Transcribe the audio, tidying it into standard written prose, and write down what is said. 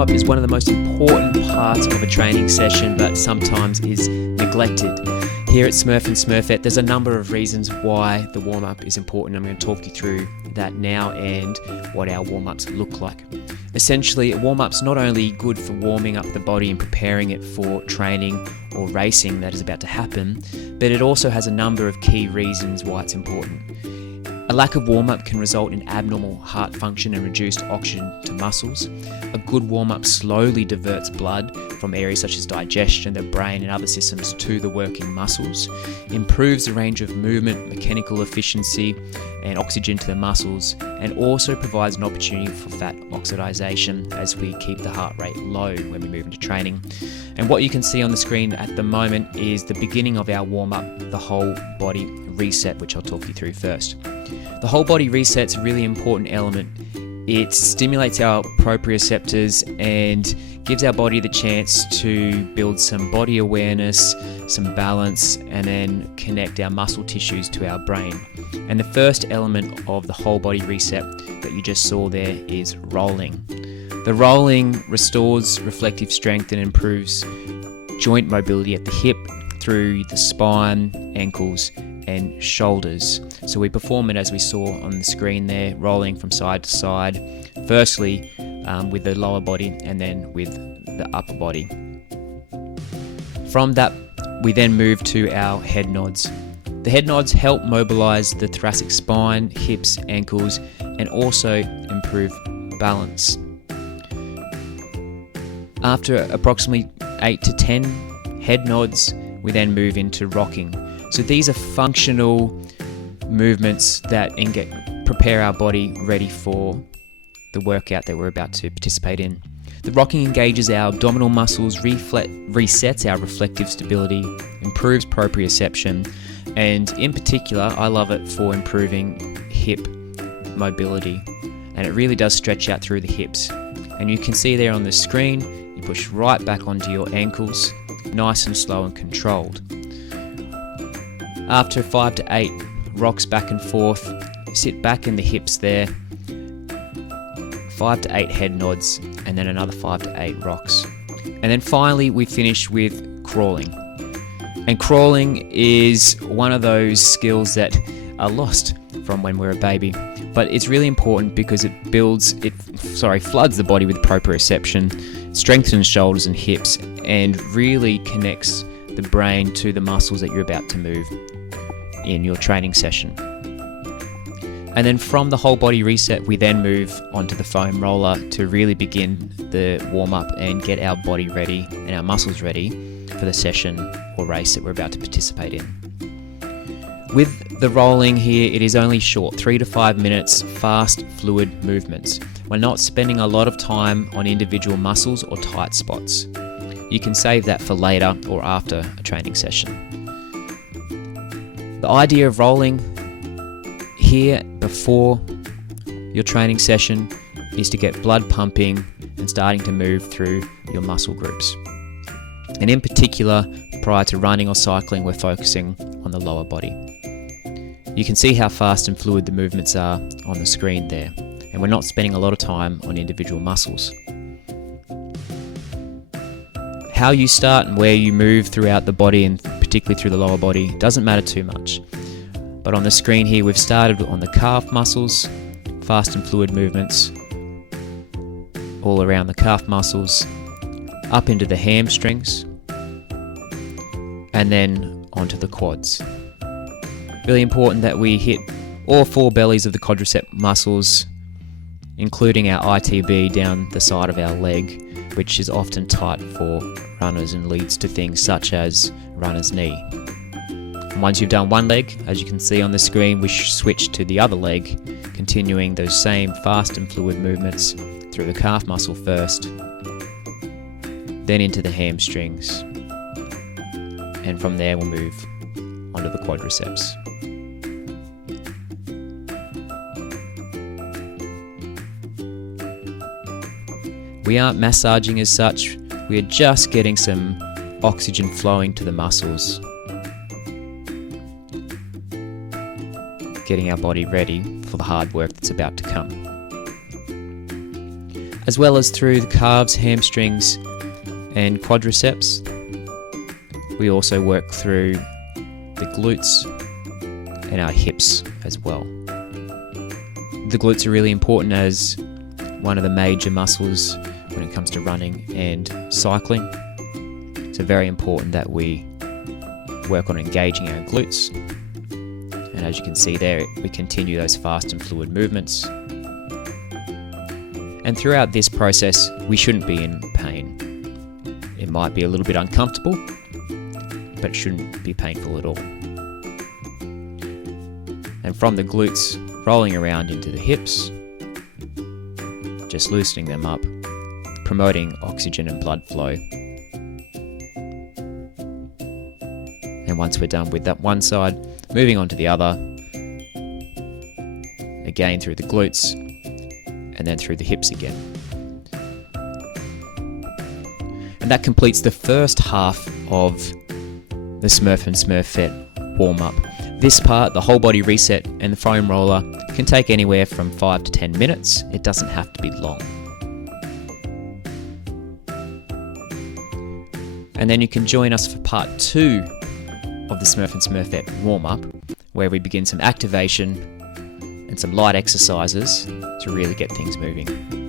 warm-up is one of the most important parts of a training session, but sometimes is neglected. Here at Smurf and Smurfette, there's a number of reasons why the warm-up is important. I'm going to talk you through that now and what our warm-ups look like. Essentially, a warm-up's not only good for warming up the body and preparing it for training or racing that is about to happen, but it also has a number of key reasons why it's important. A lack of warm-up can result in abnormal heart function and reduced oxygen to muscles. A good warm-up slowly diverts blood from areas such as digestion, the brain and other systems to the working muscles, improves the range of movement, mechanical efficiency and oxygen to the muscles, and also provides an opportunity for fat oxidation as we keep the heart rate low when we move into training. And what you can see on the screen at the moment is the beginning of our warm-up, the whole body reset, which I'll talk you through first. The whole body reset's a really important element. It stimulates our proprioceptors and gives our body the chance to build some body awareness, some balance, and then connect our muscle tissues to our brain. And the first element of the whole body reset that you just saw there is rolling. The rolling restores reflective strength and improves joint mobility at the hip, through the spine, ankles, and shoulders. So we perform it as we saw on the screen there, rolling from side to side, firstly with the lower body and then with the upper body. From that, we then move to our head nods. The head nods help mobilize the thoracic spine, hips, ankles, and also improve balance. After approximately 8 to 10 head nods, we then move into rocking. So these are functional movements that prepare our body ready for the workout that we're about to participate in. The rocking engages our abdominal muscles, resets our reflective stability, improves proprioception, and in particular, I love it for improving hip mobility. And it really does stretch out through the hips. And you can see there on the screen, you push right back onto your ankles, nice and slow and controlled. After 5 to 8 rocks back and forth, sit back in the hips there, 5 to 8 head nods, and then another 5 to 8 rocks. And then finally we finish with crawling. And crawling is one of those skills that are lost from when we're a baby. But it's really important because it floods the body with proprioception, strengthens shoulders and hips, and really connects the brain to the muscles that you're about to move in your training session. And then from the whole body reset, we then move onto the foam roller to really begin the warm-up and get our body ready and our muscles ready for the session or race that we're about to participate in. With the rolling here, it is only short, 3 to 5 minutes, fast, fluid movements. We're not spending a lot of time on individual muscles or tight spots. You can save that for later or after a training session. The idea of rolling here before your training session is to get blood pumping and starting to move through your muscle groups. And in particular, prior to running or cycling, we're focusing on the lower body. You can see how fast and fluid the movements are on the screen there, and we're not spending a lot of time on individual muscles. How you start and where you move throughout the body, and particularly through the lower body, doesn't matter too much. But on the screen here, we've started on the calf muscles, fast and fluid movements all around the calf muscles, up into the hamstrings, and then onto the quads. Really important that we hit all 4 bellies of the quadricep muscles, including our ITB down the side of our leg, which is often tight for runners and leads to things such as runner's knee. And once you've done one leg, as you can see on the screen, we switch to the other leg, continuing those same fast and fluid movements through the calf muscle first, then into the hamstrings, and from there we'll move onto the quadriceps. We aren't massaging as such, we are just getting some oxygen flowing to the muscles, getting our body ready for the hard work that's about to come. as well as through the calves, hamstrings, and quadriceps. We also work through the glutes and our hips as well. The glutes are really important as one of the major muscles when it comes to running and cycling. So very important that we work on engaging our glutes. And as you can see there, we continue those fast and fluid movements. And throughout this process, we shouldn't be in pain. It might be a little bit uncomfortable, but it shouldn't be painful at all. And from the glutes, rolling around into the hips, just loosening them up, promoting oxygen and blood flow. And once we're done with that one side, moving on to the other, again through the glutes, and then through the hips again. And that completes the first half of the Smurf and Smurfette warm-up. This part, the whole body reset and the foam roller, can take anywhere from 5 to 10 minutes. It doesn't have to be long. And then you can join us for part 2 of the Smurf and Smurfette warm-up, where we begin some activation and some light exercises to really get things moving.